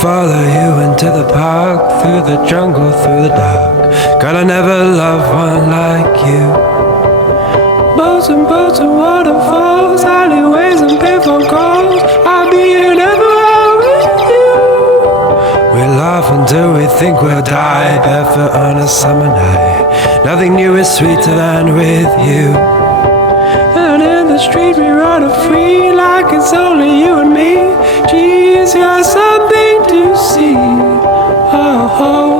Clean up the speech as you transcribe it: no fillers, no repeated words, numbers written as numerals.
follow you into the park, through the jungle, through the dark. God, I never loved one like you. Boats and waterfalls, alleyways and payphone calls. I'll be here never with you. We laugh until we think we'll die, barefoot on a summer night. Nothing new is sweeter than with you. And in the street we run free, like it's only you and me. Geez, you're something to see. Oh, oh.